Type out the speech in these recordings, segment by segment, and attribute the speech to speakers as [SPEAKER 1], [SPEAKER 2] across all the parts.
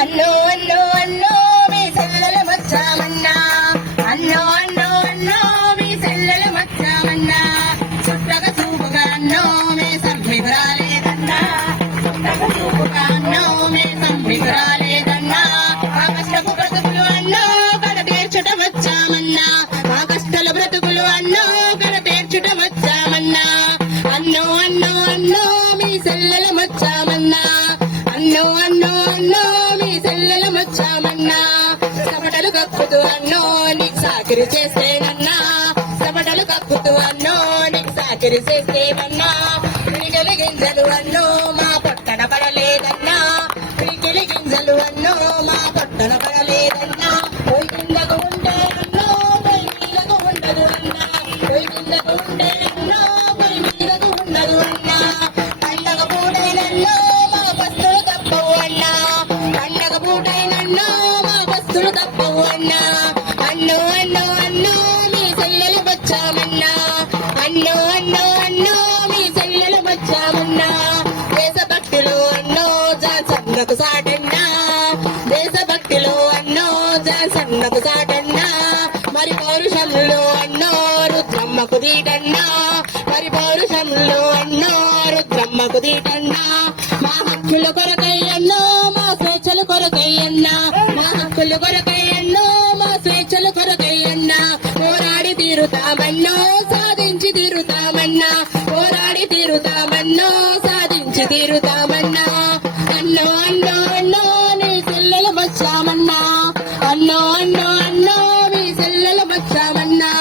[SPEAKER 1] అన్నో అన్నో అన్నో మీ చెల్లెలు వచ్చామన్నా అన్నో అన్నో అన్నో మీ చెల్లెలు వచ్చామన్నా చుట్టగా చూపుగా అన్నో మీ సంభిరాలేదన్నా రాలేదన్నా చుట్టగా చూపుగా అన్నో మీ సంభిరాలేదన్నా రాలేదన్నా ఆ కష్టపు బ్రతుకులు అన్నో కడ తీర్చుట వచ్చామన్నా ఆ కష్టాల బ్రతుకులు అన్నో కడ తీర్చుట వచ్చామన్నా అన్నో అన్నో అన్నో మీ చెల్లెలు వచ్చామన్నా మీ వచ్చామన్నా సపటలు కప్పుతూ అన్నో నీకు సాకిరి చేస్తేనన్నా సపటలు కప్పుతూ అన్నో నీకు సాకిరి చేస్తేమన్నా గింజలు అన్నో మా పొట్టన పడలేదన్నా. వచ్చామన్నా? అన్నో అన్నో అన్నో మీ చెల్లెలు వచ్చామన్నా? దేశభక్తులు అన్నో జాసన్నకు సాటన్నా దేశభక్తులు అన్నో జాసన్నకు సాటన్నా మరి పౌరుషంలో అన్నో రుద్రమ్మకు దీటన్నా? మరి పౌరుషంలో అన్నో రుద్రమ్మకు దీటన్నా? మా హక్కుల కొరకయ్యన్నో మా స్వేచ్ఛల కొరకయ్యన్నా మా హక్కుల కొరకయ్యన్నో మా స్వేచ్ఛల తీరుతామన్నో సాధించి తీరుతామన్నా. పోరాడి తీరుతామన్నో సాధించి తీరుతామన్నా. అన్నో అన్నో అన్నో నీ సెల్లెలు వచ్చామన్నా అన్నో అన్నో అన్నో మీ సెల్లెలు వచ్చామన్నా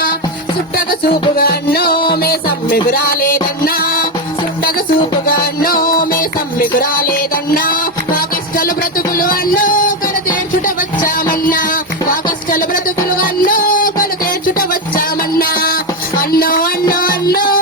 [SPEAKER 1] సుట్టక చూపుగా అన్నో మే సమ్మెకు రాలేదన్నా. సుట్టక చూపుగా అన్నో మే సమ్మెకు రాలేదన్నా. మా కష్టాలు బ్రతుకులు అన్నో కడ తీర్చుట వచ్చామన్నా మా కష్టాలు బ్రతుకులు తీర్చుట